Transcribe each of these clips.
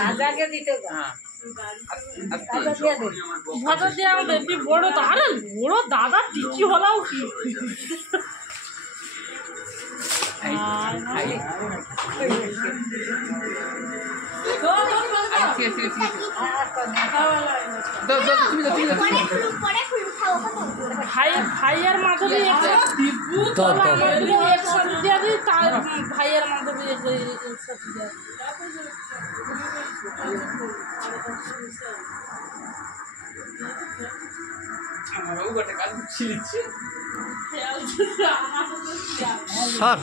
রাজাকে দিতে ভাতা দিয়ে আমাদের কি বড় আরে বড় দাদা টিকি হলাও কি ভাইয়ের মাধবী একসাথে দিয়ে দিই তার ভাইয়ের মাধবী একসাথে দিয়ে আমারও গোটা কাজ ছিলিচ্ছে সর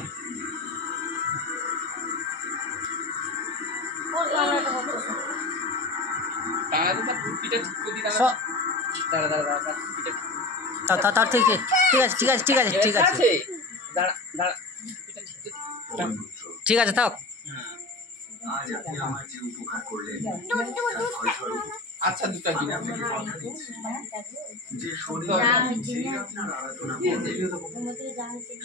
ঠিক আছে থাক। আচ্ছা দুটা দিন যে শরীর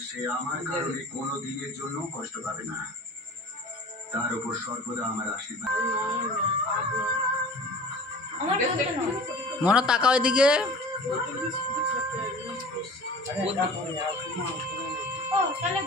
সে আমার কারণে কোনো দিনের জন্য কষ্ট পাবে না, তার উপর সর্বদা আমার আশীর্বাদ। মনে তাকাও এদিকে। ও তাহলে